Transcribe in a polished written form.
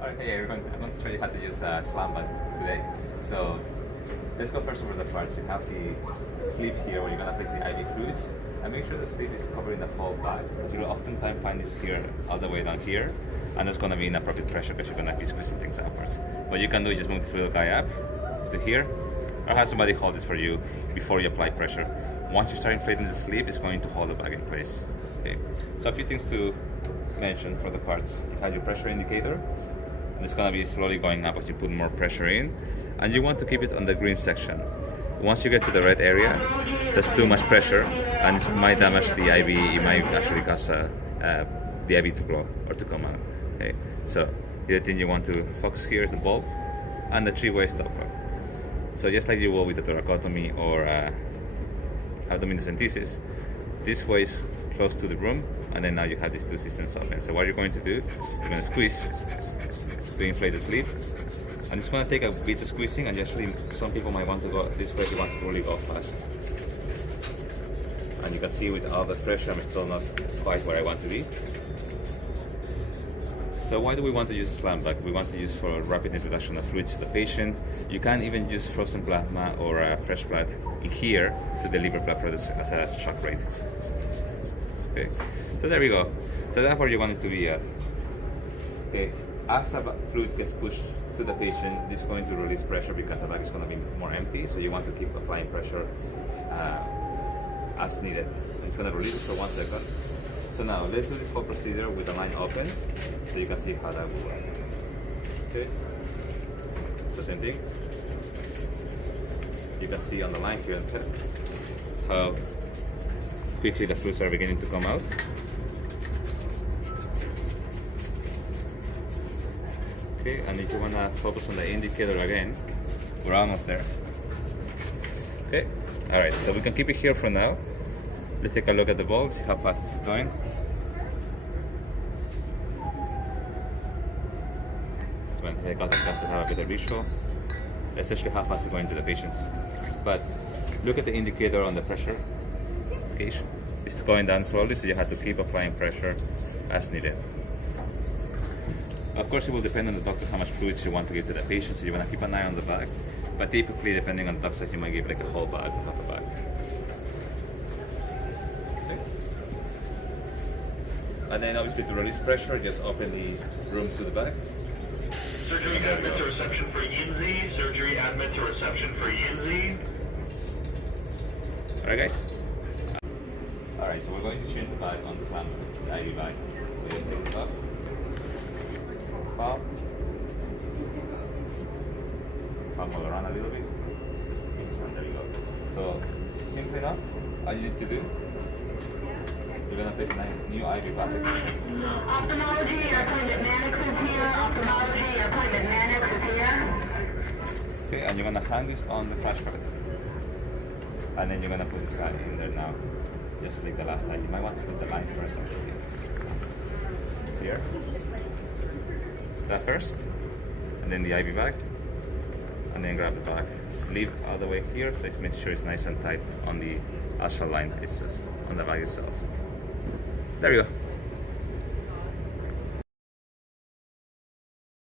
Alright, hey everyone, I'm going to show you how to use Slam Bag today. So let's go first over the parts. You have the sleeve here where you're going to place the IV fluids, and make sure the sleeve is covering the whole bag. You'll oftentimes find this here all the way down here, and it's going to be inappropriate pressure because you're going to be squeezing things outwards. What you can do is just move the little guy up to here, or have somebody hold this for you before you apply pressure. Once you start inflating the sleeve, it's going to hold the bag in place. Okay. So a few things to mention for the parts. You have your pressure indicator. And it's going to be slowly going up as you put more pressure in, and you want to keep it on the green section. Once you get to the red area, there's too much pressure and it might damage the IV. It might actually cause the IV to blow or to come out. Okay, so the other thing you want to focus here is the bulb and the three-way stop plug. So just like you will with the thoracotomy or abdominocentesis, this way is close to the room, and then now you have these two systems open. So what you're going to do, you're going to squeeze to inflate the sleeve, and it's going to take a bit of squeezing, and actually some people might want to go this way if you want to really go fast. And you can see with all the pressure I'm still not quite where I want to be. So why do we want to use Slam Bag? We want to use for rapid introduction of fluids to the patient. You can even use frozen plasma or fresh blood in here to deliver blood products as a shock rate. Okay, so there we go. So that's where you want it to be at. Okay, as the fluid gets pushed to the patient, this is going to release pressure because the bag is going to be more empty. So you want to keep applying pressure as needed. It's going to release it for 1 second. So now let's do this whole procedure with the line open, so you can see how that will work. Okay, so same thing. You can see on the line here how quickly the fluids are beginning to come out. Okay, and if you want to focus on the indicator again, we're almost there. Okay, alright, so we can keep it here for now. Let's take a look at the bulb, see how fast it's going. So when I got to have a better visual, especially how fast it's going to the patients. But look at the indicator on the pressure gauge. It's going down slowly, so you have to keep applying pressure as needed. Of course, it will depend on the doctor how much fluids you want to give to the patient, so you want to keep an eye on the bag. But typically, depending on the doctor, you might give like a whole bag or half a bag. Okay. And then obviously to release pressure, just open the room to the back. Surgery admit to reception for Yinzi. Surgery admit to reception for Yinzi. Alright guys. Alright, so we're going to change the bag on Slam, the IV bag. So just take this off. Palm all around a little bit. And there you go. So simple enough. All you need to do, you're gonna place a new IV bag. Ophthalmology, appointment Mannix is here. Ophthalmology, appointment Mannix is here. Okay, and you're gonna hang this on the crash cart. And then you're gonna put this guy in there now. Just like the last time. You might want to put the line first actually. Here. That first. And then the IV bag. And then grab the bag. Sleeve all the way here, so make sure it's nice and tight on the astral line itself, on the bag itself. There you go.